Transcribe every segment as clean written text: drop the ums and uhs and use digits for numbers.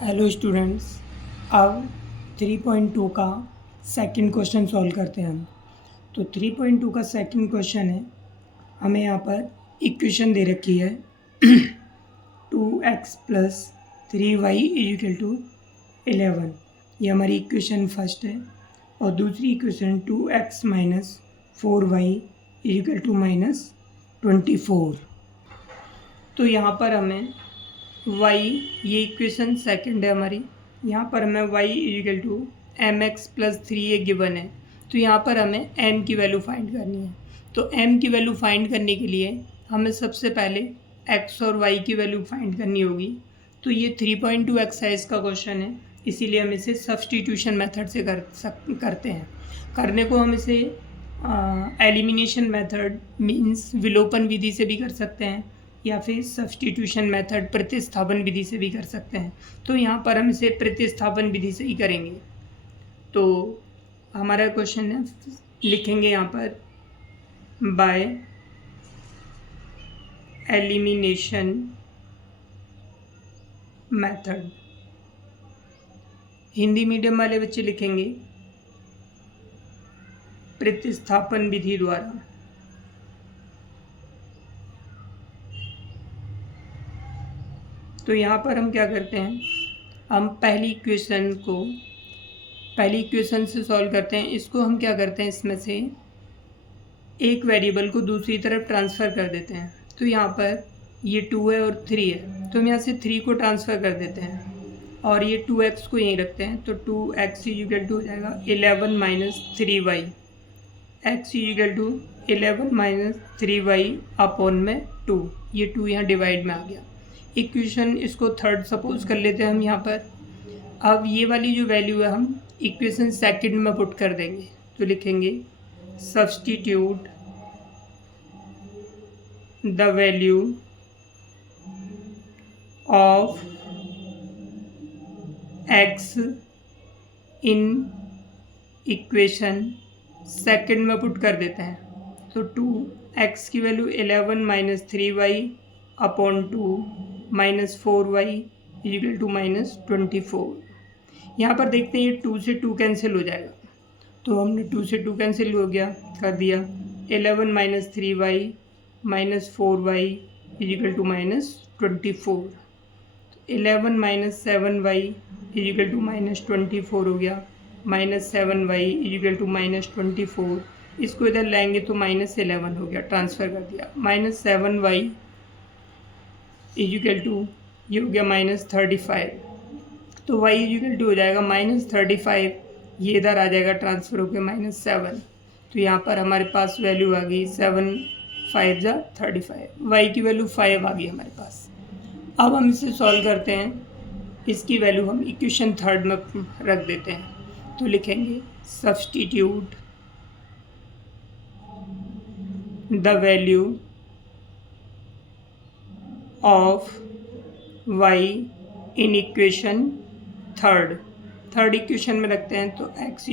Hello students, अब 3.2 का second question solve करते हैं हम। तो 3.2 का सेकंड क्वेश्चन है, हमें यहाँ पर इक्वेशन दे रखी है 2x + 3y = 11। ये हमारी इक्वेशन फर्स्ट है। और दूसरी इक्वेशन 2x - 4y = -24। तो यहाँ पर हमें y, ये इक्वेशन सेकंड है हमारी, यहाँ पर हमें y = mx + 3a गिवन है। तो यहाँ पर हमें m की वैल्यू फाइंड करनी है। तो m की वैल्यू फाइंड करने के लिए हमें सबसे पहले x और y की वैल्यू फाइंड करनी होगी। तो ये 3.2 एक्सरसाइज का क्वेश्चन है, इसीलिए हम इसे सब्स्टिट्यूशन मेथड से करते हैं। करने को हम इसे एलिमिनेशन मेथड मीन्स विलोपन विधि से भी कर सकते हैं, या फिर सब्स्टिट्यूशन मेथड प्रतिस्थापन विधि से भी कर सकते हैं। तो यहाँ पर हम इसे प्रतिस्थापन विधि से ही करेंगे। तो हमारा क्वेश्चन है, लिखेंगे यहाँ पर by elimination method. Hindi medium वाले बच्चे लिखेंगे प्रतिस्थापन विधि द्वारा। तो यहाँ पर हम क्या करते हैं, हम पहली इक्वेशन से सॉल्व करते हैं। इसको हम क्या करते हैं, इसमें से एक वेरिएबल को दूसरी तरफ ट्रांसफ़र कर देते हैं। तो यहाँ पर ये 2 है और 3 है, तो हम यहाँ से 3 को ट्रांसफ़र कर देते हैं और ये 2x को यहीं रखते हैं। तो 2x = हो जाएगा 11 - 3y, x = 11 - 3y अपॉन में 2। ये 2 यहाँ डिवाइड में आ गया। इक्वेशन इसको थर्ड सपोज कर लेते हैं हम यहाँ पर। अब ये वाली जो वैल्यू है हम इक्वेशन सेकंड में पुट कर देंगे। तो लिखेंगे substitute the value of x in equation second में पुट कर देते हैं। तो 2x की वैल्यू 11 - 3y अपॉन 2 -4y = -24। यहाँ पर देखते हैं ये 2 से 2 कैंसिल हो जाएगा। तो हमने 2 से 2 कैंसिल हो गया, कर दिया। 11 - 3y -4y = -24। 11 - 7y = -24 हो गया। -7y = -24। इसको इधर लाएंगे तो -11 हो गया, ट्रांसफ़र कर दिया। -7y = ये हो गया -35। तो y = हो जाएगा -35, ये इधर आ जाएगा ट्रांसफ़र होकर -7। तो यहाँ पर हमारे पास वैल्यू आ गई 7 × 5 = 35। y की वैल्यू 5 आ गई हमारे पास। अब हम इसे सॉल्व करते हैं। इसकी वैल्यू हम इक्वेशन थर्ड में रख देते हैं। तो लिखेंगे substitute the value of y in equation third equation में रखते हैं। तो x =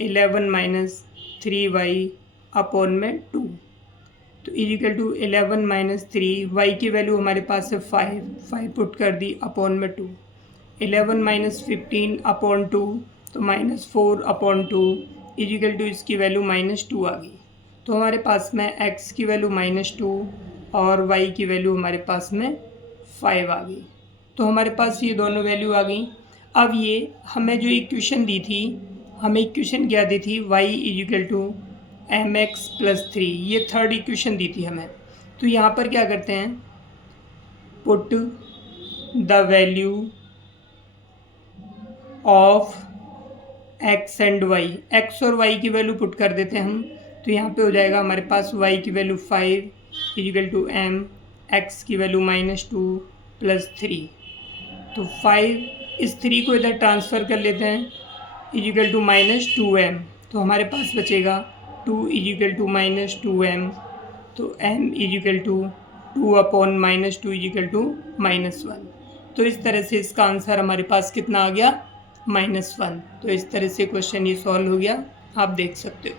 11 - 3y अपॉन में 2। तो = 11 - 3, y की वैल्यू हमारे पास है 5 पुट कर दी अपॉन में 2। 11 - 15 अपॉन 2, तो -4 अपॉन 2 = इसकी वैल्यू -2 आ गई। तो हमारे पास में x की वैल्यू -2 और y की वैल्यू हमारे पास में 5 आ गई। तो हमारे पास ये दोनों वैल्यू आ गई। अब ये हमें जो इक्वेशन दी थी, हमें इक्वेशन क्या दी थी, y = mx + 3, ये थर्ड इक्वेशन दी थी हमें। तो यहाँ पर क्या करते हैं, put the value of x and y, x और y की वैल्यू पुट कर देते हैं हम। तो यहाँ पे हो जाएगा हमारे पास y की वैल्यू 5 = m, x की वैल्यू -2 + 3। तो 5, इस 3 को इधर ट्रांसफ़र कर लेते हैं = -2m। तो हमारे पास बचेगा 2 = -2m। तो m = 2 अपॉन -2 = -1। तो इस तरह से इसका आंसर हमारे पास कितना आ गया, -1। तो इस तरह से क्वेश्चन ये सॉल्व हो गया, आप देख सकते हो।